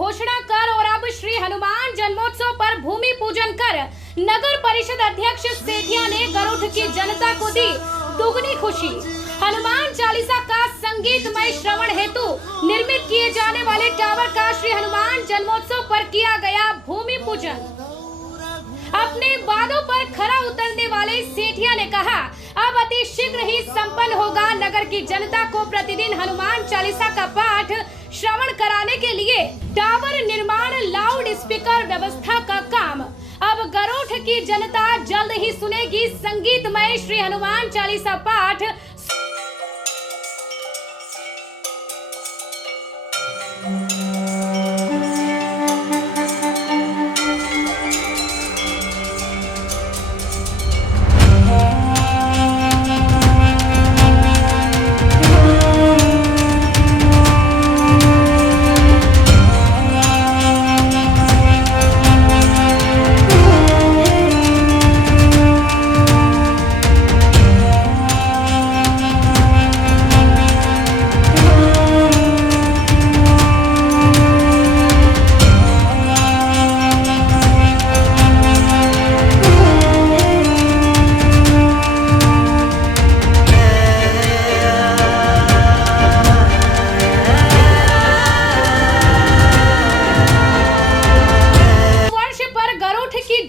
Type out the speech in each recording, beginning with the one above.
घोषणा कर और अब श्री हनुमान जन्मोत्सव पर भूमि पूजन कर नगर परिषद अध्यक्ष सेठिया ने गरुड़ की जनता को दी दुगनी खुशी। हनुमान चालीसा का संगीतमय श्रवण हेतु निर्मित किए जाने वाले टावर का श्री हनुमान जन्मोत्सव पर किया गया भूमि पूजन। अपने वादों पर खरा उतरने वाले सेठिया ने कहा, अब अति शीघ्र ही संपन्न होगा नगर की जनता को प्रतिदिन हनुमान चालीसा का पाठ श्रवण कराने के लिए टावर निर्माण लाउड स्पीकर व्यवस्था का काम। अब गरुड़ की जनता जल्द ही सुनेगी संगीतमय श्री हनुमान चालीसा पाठ।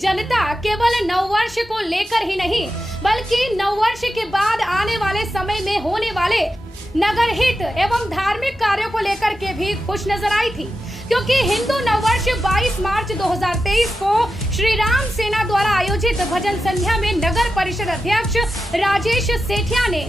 जनता केवल नववर्ष को लेकर ही नहीं बल्कि नववर्ष के बाद आने वाले समय में होने वाले नगर हित एवं धार्मिक कार्यों को लेकर के भी खुश नजर आई थी, क्योंकि हिंदू नववर्ष 22 मार्च 2023 को श्री राम सेना द्वारा आयोजित भजन संध्या में नगर परिषद अध्यक्ष राजेश सेठिया ने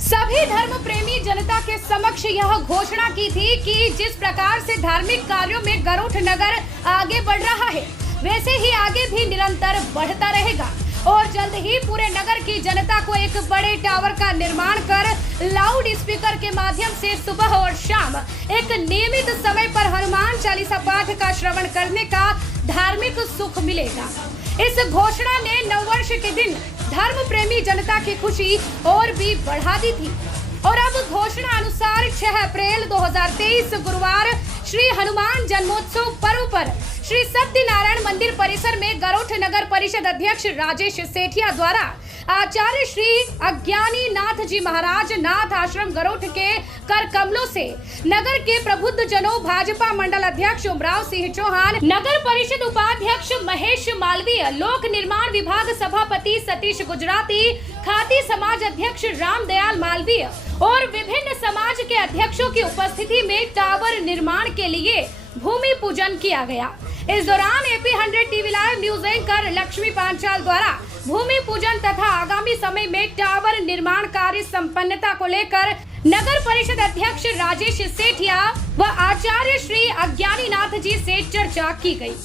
सभी धर्म प्रेमी जनता के समक्ष यह घोषणा की थी कि जिस प्रकार से धार्मिक कार्यों में गरुड़ नगर आगे बढ़ रहा है, वैसे ही आगे भी निरंतर बढ़ता रहेगा और जल्द ही पूरे नगर की जनता को एक बड़े टावर का निर्माण कर लाउड स्पीकर के माध्यम से सुबह और शाम एक नियमित समय पर हनुमान चालीसा पाठ का श्रवण करने का धार्मिक सुख मिलेगा। इस घोषणा ने नववर्ष के दिन धर्म प्रेमी जनता की खुशी और भी बढ़ा दी थी और अब घोषणा अनुसार 6 अप्रैल 2023 गुरुवार श्री हनुमान जन्मोत्सव पर्व पर श्री सत्यनारायण मंदिर परिसर में गरुड़ नगर परिषद अध्यक्ष राजेश सेठिया द्वारा आचार्य श्री अज्ञानी नाथ जी महाराज नाथ आश्रम गरुड़ के कर कमलों से नगर के प्रबुद्ध जनों भाजपा मंडल अध्यक्ष उमराव सिंह चौहान, नगर परिषद उपाध्यक्ष महेश मालवीय, लोक निर्माण विभाग सभापति सतीश गुजराती, खाती समाज अध्यक्ष रामदयाल मालवीय और विभिन्न समाज के अध्यक्षों की उपस्थिति में टावर निर्माण के लिए भूमि पूजन किया गया। इस दौरान AP 100 TV live news anchor Lakshmi Panchal द्वारा भूमि पूजन तथा आगामी समय में टावर निर्माण कार्य संपन्नता को लेकर नगर परिषद अध्यक्ष राजेश सेठिया व आचार्य श्री अज्ञानी नाथ जी से चर्चा की गई।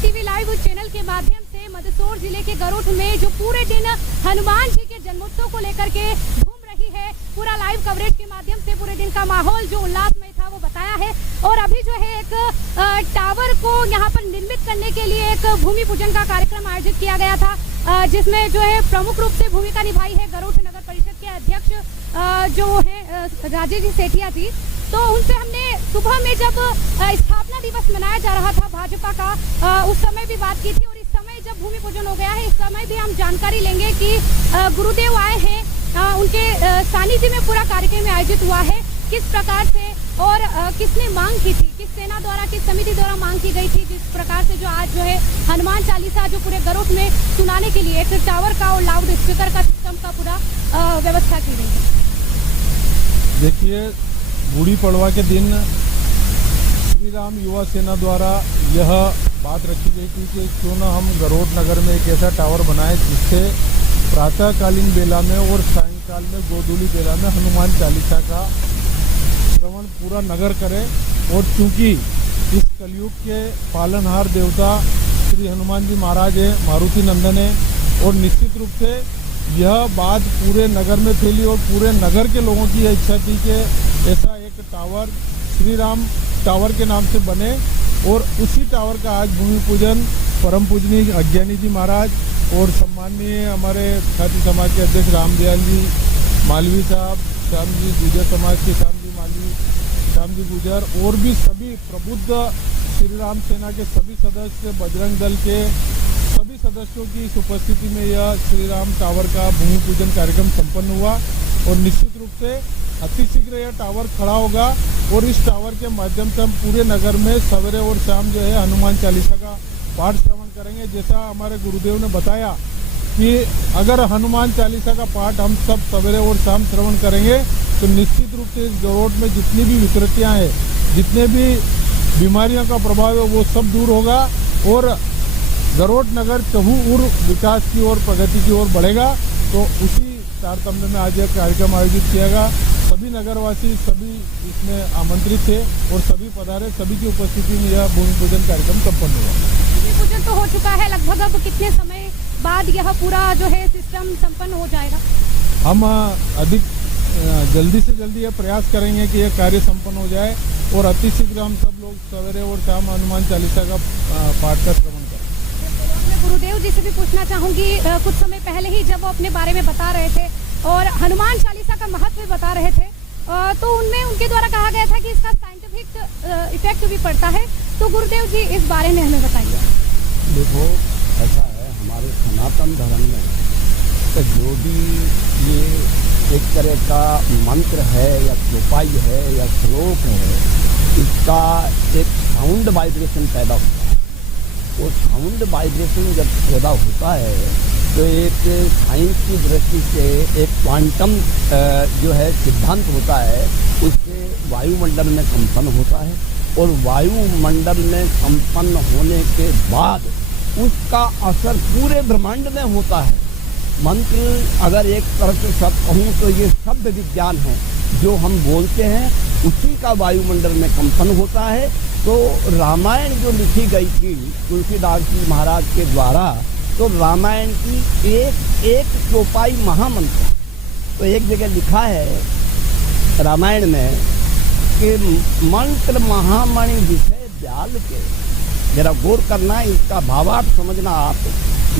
टीवी लाइव चैनल के माध्यम से मंदसौर जिले के गरुड़ में जो पूरे दिन हनुमान जी के जन्मोत्सव को लेकर के घूम रही है, पूरा लाइव कवरेज के माध्यम से पूरे दिन का माहौल जो उल्लासमय था वो बताया है। और अभी जो है एक टावर को यहाँ पर निर्मित करने के लिए एक भूमि पूजन का कार्यक्रम आयोजित किया गया था, जिसमें जो है प्रमुख रूप से भूमिका निभाई है गरुड़ नगर परिषद के अध्यक्ष जो है राजेश जी सेठिया जी। तो उनसे हमने सुबह में जब स्थापना दिवस मनाया जा रहा था भाजपा का, उस समय भी बात की थी और इस समय जब भूमि पूजन हो गया है। इस समय भी हम जानकारी लेंगे कि गुरुदेव आए हैं, उनके सानिध्य में पूरा कार्यक्रम आयोजित हुआ है। किस प्रकार से और किसने मांग की थी, किस सेना द्वारा, किस समिति द्वारा मांग की गई थी, जिस प्रकार से जो आज जो है हनुमान चालीसा जो पूरे गरुड़ में सुनाने के लिए एक टावर का और लाउड स्पीकर का सिस्टम का पूरा व्यवस्था की गई है। देखिए, गुड़ी पड़वा के दिन श्री राम युवा सेना द्वारा यह बात रखी गई थी कि क्यों न हम गरुड़ नगर में एक ऐसा टावर बनाए जिससे प्रातःकालीन बेला में और सायंकाल में गोधूली बेला में हनुमान चालीसा का श्रवण पूरा नगर करे। और चूंकि इस कलयुग के पालनहार देवता श्री हनुमान जी महाराज है, मारुति नंदन है, और निश्चित रूप से यह बात पूरे नगर में फैली और पूरे नगर के लोगों की यह इच्छा थी कि ऐसा एक टावर श्री राम टावर के नाम से बने। और उसी टावर का आज भूमि पूजन परम पूजनीय अज्ञानी जी महाराज और सम्माननीय हमारे खाती समाज के अध्यक्ष रामदयाल जी मालवी साहब, श्याम जी गुजर समाज के श्याम जी मालवी, श्याम जी गुजर और भी सभी प्रबुद्ध श्री राम सेना के सभी सदस्य, बजरंग दल के सभी सदस्यों की इस उपस्थिति में यह श्री राम टावर का भूमि पूजन कार्यक्रम संपन्न हुआ। और निश्चित रूप से अतिशीघ्र यह टावर खड़ा होगा और इस टावर के माध्यम से हम पूरे नगर में सवेरे और शाम जो है हनुमान चालीसा का पाठ श्रवण करेंगे। जैसा हमारे गुरुदेव ने बताया कि अगर हनुमान चालीसा का पाठ हम सब सवेरे और शाम श्रवण करेंगे तो निश्चित रूप से इस गरुड़ में जितनी भी विकृतियाँ हैं, जितने भी बीमारियों का प्रभाव है, वो सब दूर होगा और गरुड़ नगर चहुर विकास की ओर, प्रगति की ओर बढ़ेगा। तो उसी तारतम्य में आज यह कार्यक्रम आयोजित किया गया। सभी नगरवासी सभी इसमें आमंत्रित थे और सभी पधारे, सभी की उपस्थिति में यह भूमि पूजन कार्यक्रम संपन्न हुआ। भूमि पूजन तो हो चुका है, लगभग अब कितने समय बाद यह पूरा जो है सिस्टम संपन्न हो जाएगा? हम अधिक जल्दी से जल्दी यह प्रयास करेंगे कि यह कार्य संपन्न हो जाए और अतिशीघ्र हम सब लोग सवेरे और शाम हनुमान चालीसा का पाठ का श्रवण करें। मैं गुरुदेव जी से भी पूछना चाहूँगी, कुछ समय पहले ही जब वो अपने बारे में बता रहे थे और हनुमान चालीसा का महत्व बता रहे थे, तो उनमें उनके द्वारा कहा गया था कि इसका साइंटिफिक इफेक्ट भी पड़ता है। तो गुरुदेव जी इस बारे में हमें बताइए। देखो, ऐसा है हमारे सनातन धर्म में तो जो भी ये एक तरह का मंत्र है या चौपाई है या श्लोक है, इसका एक साउंड वाइब्रेशन पैदा होता है। वो साउंड वाइब्रेशन जब पैदा होता है तो एक साइंस की दृष्टि से एक क्वांटम जो है सिद्धांत होता है, उससे वायुमंडल में कंपन होता है और वायुमंडल में कंपन होने के बाद उसका असर पूरे ब्रह्मांड में होता है। मंत्र अगर एक तरह से सब कहूँ तो ये शब्द विज्ञान है, जो हम बोलते हैं उसी का वायुमंडल में कंपन होता है। तो रामायण जो लिखी गई थी तुलसीदास जी महाराज के द्वारा, तो रामायण की एक चौपाई महामंत्र, तो एक जगह लिखा है रामायण में कि मंत्र महामणि विषय व्याल के, जरा गौर करना, इसका भावार्थ समझना आप।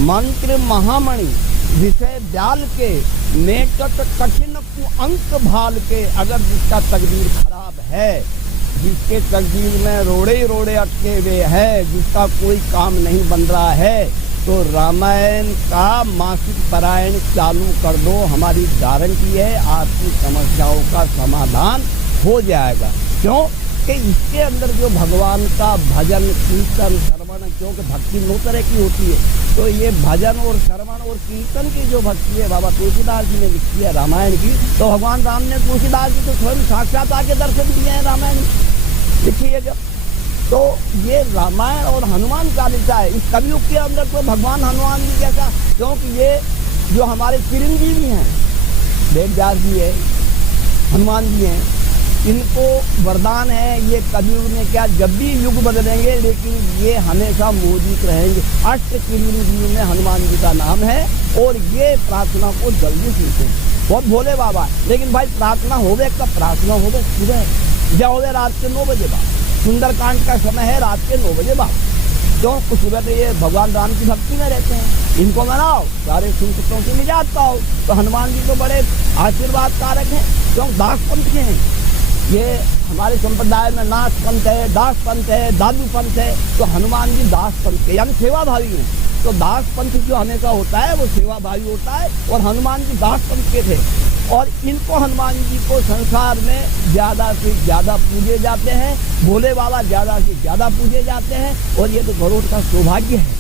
मंत्र महामणि विषय व्याल के, मेटत कठिन कुअंक भाल के। अगर जिसका तकदीर खराब है, जिसके तकदीर में रोड़े रोड़े अटके हुए है, जिसका कोई काम नहीं बन रहा है, तो रामायण का मासिक पारायण चालू कर दो, हमारी गारंटी है आपकी समस्याओं का समाधान हो जाएगा। क्यों कि इसके अंदर जो भगवान का भजन कीर्तन श्रवण, क्योंकि भक्ति दो तरह की होती है, तो ये भजन और श्रवण और कीर्तन की जो भक्ति है बाबा तुलसीदास जी ने लिखी है रामायण की, तो भगवान राम ने तुलसीदास जी को स्वयं साक्षात आके दर्शन दिए हैं रामायण लिखी है जब। तो ये रामायण और हनुमान चालीसा है। इस कलयुग के अंदर तो भगवान हनुमान जी जैसा, क्योंकि ये जो हमारे चिरंजीवी हैं, वेद व्यास जी है, हनुमान जी हैं, इनको वरदान है ये कलयुग में क्या जब भी युग बदलेंगे लेकिन ये हमेशा मौजूद रहेंगे। अष्ट चिरंजीवी में हनुमान जी का नाम है और ये प्रार्थना को जल्दी सुनते हैं, बहुत भोले बाबा। लेकिन भाई प्रार्थना होवे कब? प्रार्थना होवे सुबह, या होवे रात के 9 बजे बाद। सुंदरकांड का समय है रात के 9 बजे बाद। क्यों? कुछ सुबह तो ये भगवान राम की भक्ति में रहते हैं, इनको मनाओ, सारे संकटों से निजात पाओ। तो हनुमान जी तो बड़े आशीर्वाद कारक हैं, क्यों? दास पंथ के हैं, ये हमारे संप्रदाय में नाथ पंथ है, दास पंथ है, दादू पंथ है, तो हनुमान जी दास पंथ के यानी सेवाभावी हैं। तो दास पंथ जो हमेशा होता है वो सेवाभावी होता है, और हनुमान जी दास पंथ के थे। और इनको हनुमान जी को संसार में ज़्यादा से ज़्यादा पूजे जाते हैं, भोले बाबा ज़्यादा से ज़्यादा पूजे जाते हैं। और ये तो गरुड़ का सौभाग्य है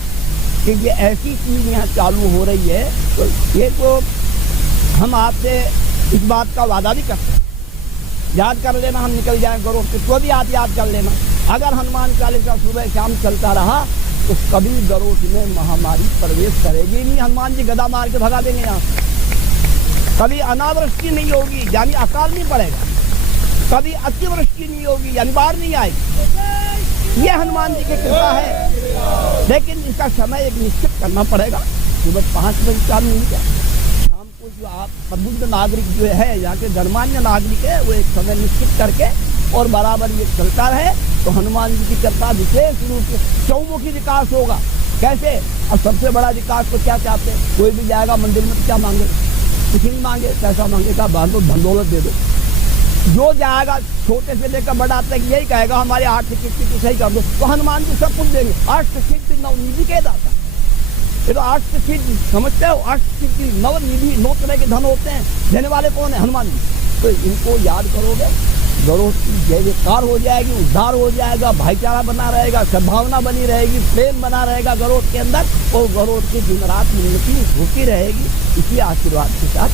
कि ये ऐसी चीज़ यहाँ चालू हो रही है। तो ये तो हम आपसे इस बात का वादा भी करते हैं, याद कर लेना, हम निकल जाए गरुड़ से तो भी आप याद कर लेना। अगर हनुमान चालीसा सुबह शाम चलता रहा तो कभी गरुड़ में महामारी प्रवेश करेगी नहीं। हनुमान जी गदा मार के भगा देंगे यहाँ। कभी अनावृष्टि नहीं होगी यानी अकाल नहीं पड़ेगा, कभी अतिवृष्टि नहीं होगी यानी बाढ़ नहीं आएगी। ये हनुमान जी की कृपा है। लेकिन इसका समय एक निश्चित करना पड़ेगा। सुबह 5 बजे शाम नहीं क्या, शाम को जो आप प्रबुद्ध नागरिक जो है, यहाँ के गणमान्य नागरिक है, वो एक समय निश्चित करके और बराबर ये चलता रहे तो हनुमान जी की कृपा विशेष रूप से चौमुखी विकास होगा। कैसे? अब सबसे बड़ा विकास तो क्या चाहते हैं? कोई भी जाएगा मंदिर में तो क्या मांगे? कुछ नहीं मांगे, पैसा मांगेगा, बांधो धन दौलत दे दो। जो जाएगा छोटे से लेकर बड़ा तक यही कहेगा हमारे आर्थिक स्थिति सही कर दो, तो हनुमान जी सब कुछ देंगे। आर्थिक सिद्धि नवनिधि कह जाता, ये तो आर्थिक सिद्धि समझते हो। आर्थिक सिद्धि नवनिधि 9 तरह के धन होते हैं, देने वाले कौन है? हनुमान जी। तो इनको याद करोगे, गरुड़ की जय जयकार हो जाएगी, उद्धार हो जाएगा, भाईचारा बना रहेगा, सद्भावना बनी रहेगी, प्रेम बना रहेगा गरुड़ के अंदर, और गरुड़ की दिन रात उन्नति होती रहेगी। इसी आशीर्वाद के साथ।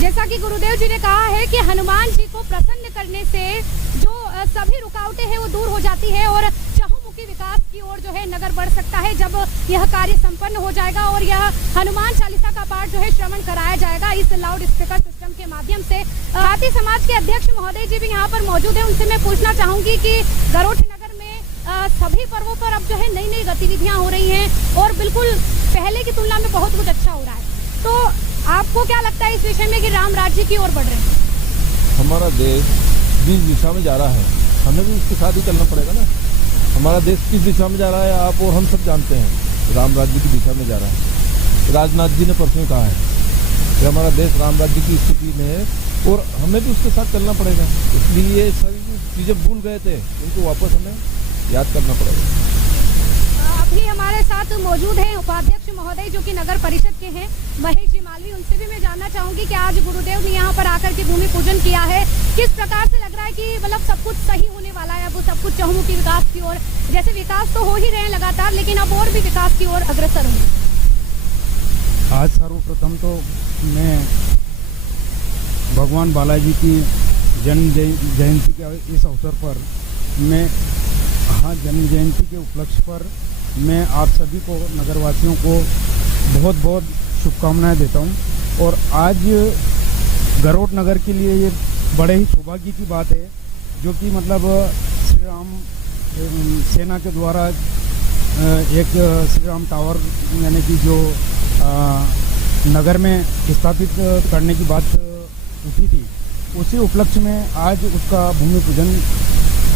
जैसा कि गुरुदेव जी ने कहा है कि हनुमान जी को प्रसन्न करने से जो सभी रुकावटें हैं वो दूर हो जाती है और चहुमुखी विकास की ओर जो है नगर बढ़ सकता है जब यह कार्य संपन्न हो जाएगा। और यह हनुमान चालीसा का पाठ जो है श्रवण कराया जाएगा इस लाउड स्पीकर सिस्टम के माध्यम से। हाथी समाज के अध्यक्ष महोदय जी भी यहाँ पर मौजूद है। उनसे मैं पूछना चाहूंगी कि गरुड़ नगर में सभी पर्वों पर अब जो है नई नई गतिविधियां हो रही हैं और बिल्कुल पहले की तुलना में बहुत कुछ अच्छा हो रहा है। तो आपको क्या लगता है इस विषय में कि राम राज्य की ओर बढ़ रहे हैं? हमारा देश जिस दिशा में जा रहा है हमें भी उसके साथ ही चलना पड़ेगा ना। हमारा देश किस दिशा में जा रहा है आप और हम सब जानते हैं, राम राज्य की दिशा में जा रहा है। राजनाथ जी ने परसों कहा है कि हमारा देश राम राज्य की स्थिति में है और हमें भी उसके साथ चलना पड़ेगा। इसलिए सारी चीज़ें भूल गए थे, उनको वापस हमें याद करना पड़ेगा। अभी हमारे साथ मौजूद हैं उपाध्यक्ष महोदय जो कि नगर परिषद के हैं, महेश जी मालवी। उनसे भी मैं जानना चाहूंगी कि आज गुरुदेव ने यहाँ पर आकर के भूमि पूजन किया है, किस प्रकार से लग रहा है कि मतलब सब कुछ सही होने वाला है, अब सब कुछ चहुमुखी विकास की ओर, जैसे विकास तो हो ही रहे हैं लगातार, लेकिन अब और भी विकास की ओर अग्रसर होंगे। आज सर्वप्रथम तो मैं भगवान बालाजी की जन्म जयंती के इस अवसर पर जन्म जयंती के उपलक्ष्य पर मैं आप सभी को नगरवासियों को बहुत बहुत शुभकामनाएं देता हूं। और आज गरुड़ नगर के लिए ये बड़े ही सौभाग्य की बात है जो कि मतलब श्री राम सेना के द्वारा एक श्री राम टावर यानी कि जो नगर में स्थापित करने की बात उठी थी, उसी उपलक्ष्य में आज उसका भूमि पूजन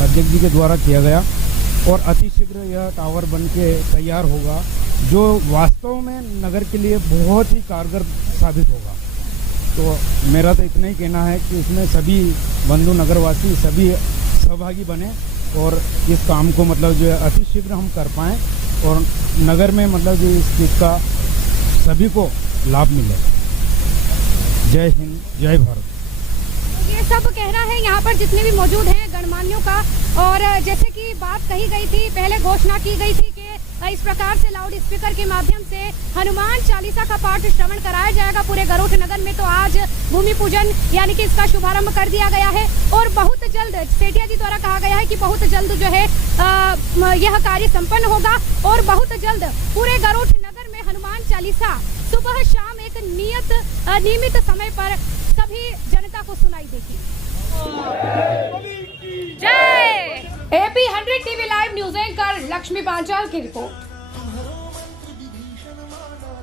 अध्यक्ष जी के द्वारा किया गया और अतिशीघ्र यह टावर बन के तैयार होगा जो वास्तव में नगर के लिए बहुत ही कारगर साबित होगा। तो मेरा तो इतना ही कहना है कि इसमें सभी बंधु नगरवासी सभी सहभागी बने और इस काम को मतलब जो है अतिशीघ्र हम कर पाएँ और नगर में मतलब जो इस चीज़ का सभी को लाभ मिले। जय हिंद, जय भारत। ये सब कहना है यहाँ पर जितने भी मौजूद हैं गणमान्यों का। और जैसे कि बात कही गई थी, पहले घोषणा की गई थी कि इस प्रकार से लाउड स्पीकर के माध्यम से हनुमान चालीसा का पाठ श्रवण कराया जाएगा पूरे गरुड़ नगर में। तो आज भूमि पूजन यानी कि इसका शुभारंभ कर दिया गया है और बहुत जल्द सेठिया जी द्वारा कहा गया है कि बहुत जल्द जो है यह कार्य संपन्न होगा और बहुत जल्द पूरे गरुड़ नगर में हनुमान चालीसा सुबह शाम एक नियमित समय पर सभी जनता को सुनाई देगी। जय। AP 100 TV live news anchor Lakshmi Panchal की रिपोर्ट।